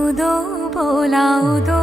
उदो बोला उदो